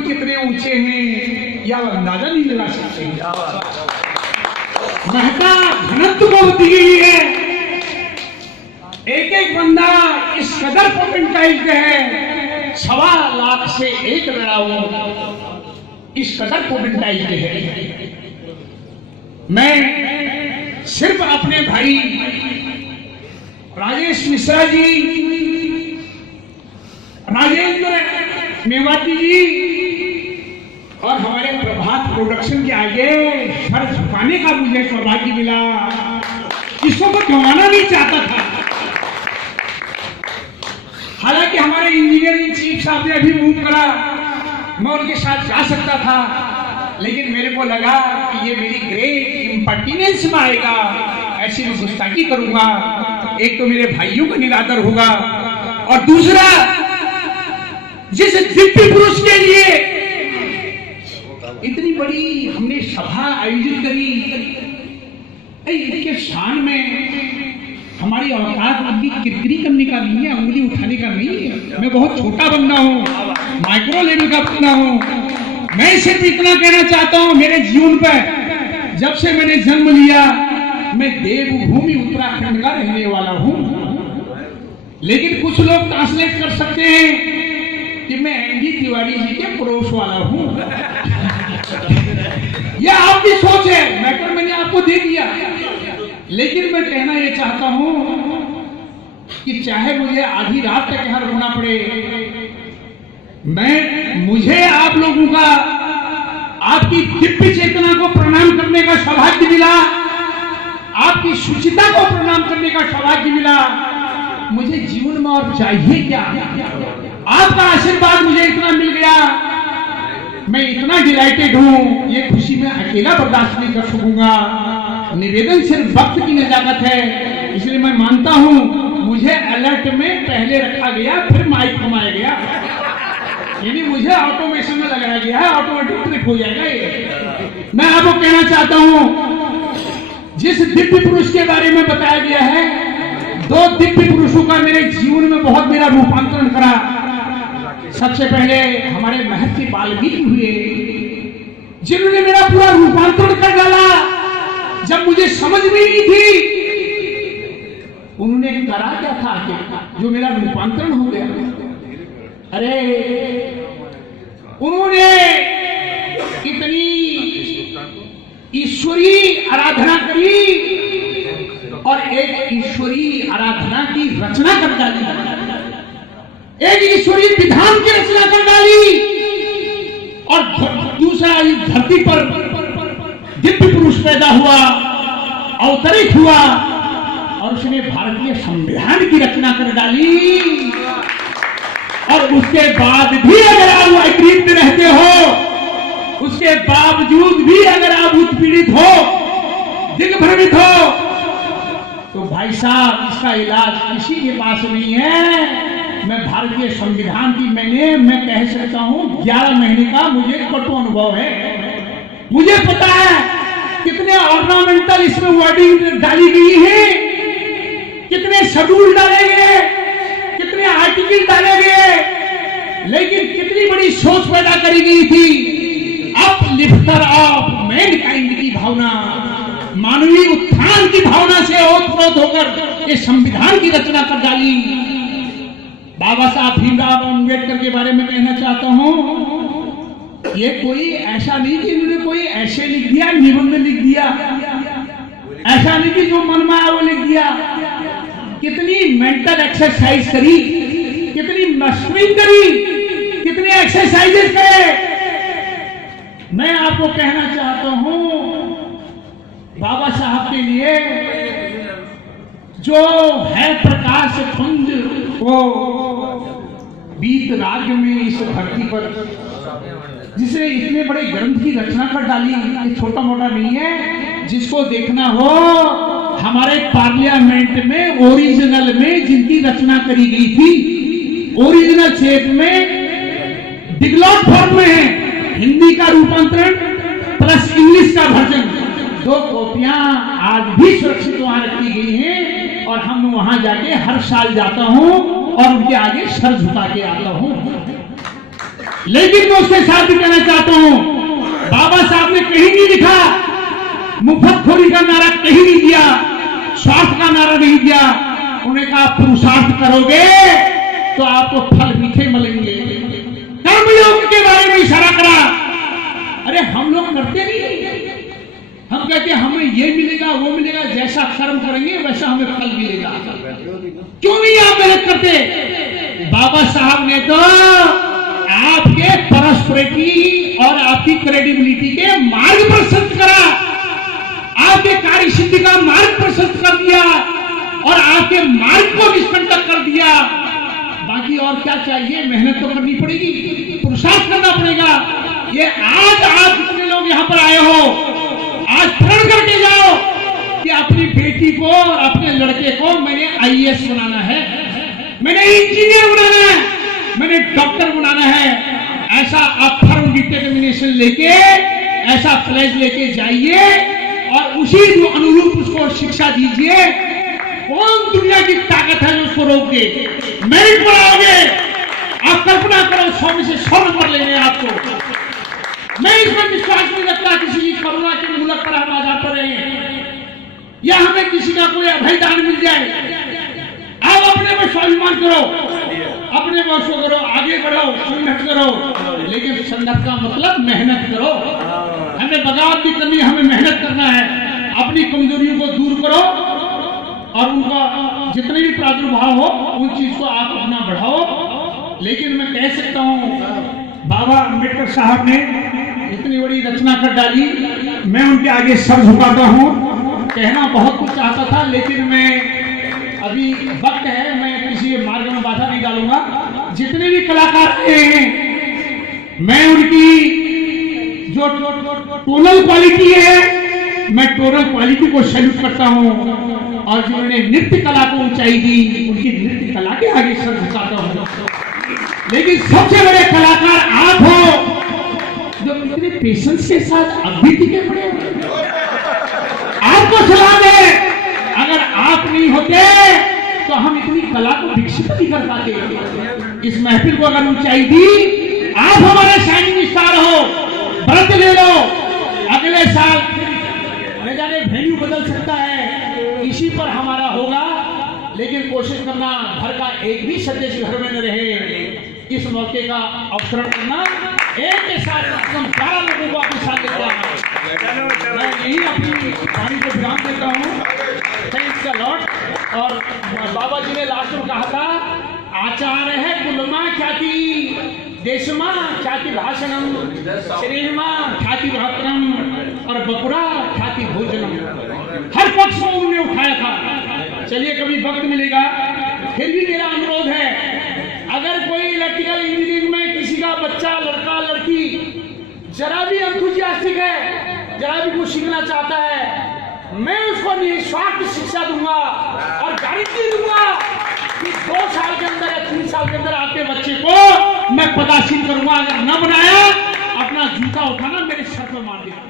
पुष्प कितने ऊंचे हैं या अंदाजा नहीं लगा सकते। महता घनत्व बहुत दी गई है, एक एक बंदा इस कदर पोटेंटाइज्ड है, 1.25 लाख से एक लड़ाऊ इस कदर पोटेंटाइज्ड है। मैं सिर्फ अपने भाई राजेश मिश्रा जी, राजेंद्र मेवाती जी और हमारे प्रभात प्रोडक्शन के आगे सर झुकाने का मुझे सौभाग्य मिला। इसको मैं गंवाना नहीं चाहता था। हालांकि हमारे इंजीनियरिंग चीफ साहब ने अभी मूव करा, मैं उनके साथ जा सकता था, लेकिन मेरे को लगा कि ये मेरी ग्रेट इम्पर्टिनेंस में आएगा, ऐसी मैं गुस्ताखी करूंगा। एक तो मेरे भाइयों का निरादर होगा और दूसरा जिस दिव्य पुरुष के लिए इतनी बड़ी हमने सभा आयोजित करी, इनके शान में हमारी औकात अभी किरकिरी करने का नहीं है, उंगली उठाने का नहीं है। मैं बहुत छोटा बंदा हूँ, माइक्रो लेवल का बंदा हूँ। मैं सिर्फ इतना कहना चाहता हूँ, मेरे जीवन पर जब से मैंने जन्म लिया मैं देवभूमि उत्तराखंड का रहने वाला हूँ, लेकिन कुछ लोग ट्रांसलेट कर सकते हैं कि मैं एनडी तिवारी जी के पड़ोस वाला हूँ। यह आपकी सोच है, मैटर मैंने आपको दे दिया, लेकिन मैं कहना यह चाहता हूं कि चाहे मुझे आधी रात तक यहां रुकना पड़े, मुझे आप लोगों का आपकी दिव्य चेतना को प्रणाम करने का सौभाग्य मिला, आपकी शुचिता को प्रणाम करने का सौभाग्य मिला। मुझे जीवन में और चाहिए क्या? आपका आशीर्वाद मुझे इतना मिल गया, मैं इतना डिलाइटेड हूं, ये खुशी में अकेला बर्दाश्त नहीं कर सकूंगा। निवेदन सिर्फ वक्त की नजाकत है, इसलिए मैं मानता हूं मुझे अलर्ट में पहले रखा गया, फिर माइक घुमाया गया, यानी मुझे ऑटोमेशन में लगाया गया है, ऑटोमेटिक ट्रिप हो जाएगा ये। मैं आपको कहना चाहता हूं जिस दिव्य पुरुष के बारे में बताया गया है, 2 दिव्य पुरुषों का मेरे जीवन में बहुत मेरा रूपांतरण करा। सबसे पहले हमारे महर्षि वाल्मीकि हुए, जिन्होंने मेरा पूरा रूपांतरण कर डाला। जब मुझे समझ में नहीं थी, उन्होंने करा क्या था आके जो मेरा रूपांतरण हो गया? अरे उन्होंने इतनी ईश्वरीय आराधना करी और एक ईश्वरीय आराधना की रचना कर डाली, एक ईश्वरीय विधान की रचना कर डाली, और दूसरा इस धरती पर दिव्य पुरुष पैदा हुआ, अवतरित हुआ और उसने भारतीय संविधान की रचना कर डाली। और उसके बाद भी अगर आप अतृप्त रहते हो, उसके बावजूद भी अगर आप उत्पीड़ित हो, दिग्भ्रमित हो, तो भाई साहब इसका इलाज किसी के पास नहीं है। मैं भारतीय संविधान की मैं कह सकता हूं 11 महीने का मुझे कटु अनुभव है। मुझे पता है कितने ऑर्नामेंटल इसमें वर्डिंग डाली गई है, कितने शेड्यूल डाले गए, कितने आर्टिकल डाले गए, लेकिन कितनी बड़ी सोच पैदा करी गई थी। अपलिफ्टर ऑफ मैनकाइंड की भावना, मानवीय उत्थान की भावना से ओतप्रोत होकर ये संविधान की रचना कर डाली। बाबा साहब भीमराव अम्बेडकर के बारे में कहना चाहता हूं, ये कोई ऐसा नहीं कि इन्होंने कोई ऐसे लिख दिया, निबंध लिख दिया, ऐसा नहीं कि जो मन में आया वो लिख दिया। कितनी मेंटल एक्सरसाइज करी, कितनी मस्टरिंग करी, कितने एक्सरसाइजेस करे। मैं आपको कहना चाहता हूं, बाबा साहब के लिए जो है प्रकाश पुंज, वो बीत राज्य में इस धरती पर जिसने इतने बड़े ग्रंथ की रचना कर डाली, ये छोटा मोटा नहीं है। जिसको देखना हो, हमारे पार्लियामेंट में ओरिजिनल में जिनकी रचना करी गई थी, ओरिजिनल शेप में डिगलॉट फॉर्म में है, हिंदी का रूपांतरण प्लस इंग्लिश का वर्जन, 2 कॉपियां आज भी सुरक्षित वहां रखी गई हैं और हम वहां जाके हर साल जाता हूं और उनके आगे सर झुका के आता हूं। लेकिन मैं उसके साथ भी कहना चाहता हूं, बाबा साहब ने कहीं नहीं लिखा, मुफ्तखोरी का नारा कहीं नहीं दिया, स्वार्थ का नारा नहीं दिया। उन्हें कहा पुरुषार्थ करोगे तो आपको फल मीठे मिलेंगे। कर्मयोग के बारे में इशारा करा। अरे हम लोग करते नहीं, हम कहते हमें ये मिलेगा वो मिलेगा, जैसा कर्म करेंगे वैसा हमें फल मिलेगा। क्यों नहीं आप मेहनत करते? बाबा साहब ने तो आपके परस्परिटी और आपकी क्रेडिबिलिटी के मार्ग प्रशस्त करा, आपके कार्य सिद्धि का मार्ग प्रशस्त कर दिया और आपके मार्ग को निष्कंटक कर दिया। बाकी और क्या चाहिए? मेहनत तो करनी पड़ेगी, पुरुषार्थ करना पड़ेगा। ये आज जितने लोग यहाँ पर आए हो, आज प्रण करके जाओ कि अपनी बेटी को और अपने लड़के को मैंने आईएएस बनाना है, मैंने इंजीनियर बनाना है, मैंने डॉक्टर बनाना है। ऐसा आप फर्म डिटर्मिनेशन लेके, ऐसा प्लेज लेके जाइए और उसी अनुरूप उसको शिक्षा दीजिए। कौन दुनिया की ताकत है जो उसको रोक दे? मेरिट बढ़ाओगे, आप कल्पना करो 100 में से 100 नंबर लेने आपको। मैं इसमें विश्वास नहीं रखता किसी की करुणा के मूलक पर हम आधार पर रहे या हमें किसी का कोई अभयदान मिल जाए। आप अपने में स्वाभिमान करो, अपने में शो करो, आगे बढ़ो, संघर्ष करो, लेकिन संघर्ष का मतलब मेहनत करो। हमें बगावत भी करनी, हमें मेहनत करना है। अपनी कमजोरियों को दूर करो और उनका जितने भी प्रादुर्भाव हो उन चीज को आप अपना बढ़ाओ। लेकिन मैं कह सकता हूँ बाबा अम्बेडकर साहब ने इतनी बड़ी रचना कर डाली, मैं उनके आगे सर झुकाता हूँ। कहना बहुत कुछ चाहता था, लेकिन मैं अभी वक्त है, मैं किसी मार्ग में बाधा नहीं डालूंगा। जितने भी कलाकार आए हैं, मैं उनकी जो टोनल क्वालिटी है, मैं टोनल क्वालिटी को सैल्यूट करता हूँ और जिन्होंने नृत्य कला को ऊंचाई दी, उनकी नृत्य कला के आगे सर झुकाता हूँ। लेकिन सबसे बड़े कलाकार आप हो जो इतने पेशेंस के साथ अब भी टिके पड़े हो। आपको सलाम है, अगर आप नहीं होते तो हम इतनी कला को विकसित नहीं कर पाते। इस महफिल को अगर ऊंचाई दी, आप हमारे शाइनिंग स्टार हो। व्रत ले लो, अगले साल न जाने वेन्यू बदल सकता है, इसी पर हमारा होगा। लेकिन कोशिश करना घर का एक भी सदस्य घर में न रहे। इस मौके का अवसर करना, एक के साथ कम 12 लोगों को अपने साथ लेते हैं। मैं यही अपनी वाणी को विराम देता हूँ। Thanks a lot. और बाबा जी ने लास्ट में कहा था, आचार है कुलमा ख्याति, देशमा ख्याति भाषणम, श्रेणमा ख्याति भात्रम और बकुरा ख्याति भोजनम। हर पक्ष को उन्होंने उठाया था। चलिए कभी वक्त मिलेगा, फिर भी मेरा अनुरोध है, अगर कोई इलेक्ट्रिकल इंजीनियरिंग में किसी का बच्चा, लड़का लड़की जरा भी एंथुसियास्टिक है, जरा भी कुछ सीखना चाहता है, मैं उसको निस्वार्थ शिक्षा दूंगा और गारंटी दूंगा कि 2 साल के अंदर या 3 साल के अंदर आपके बच्चे को मैं पदासीन करूंगा। अगर न बनाया, अपना जूता उठाना मेरे सर पर मार देगा।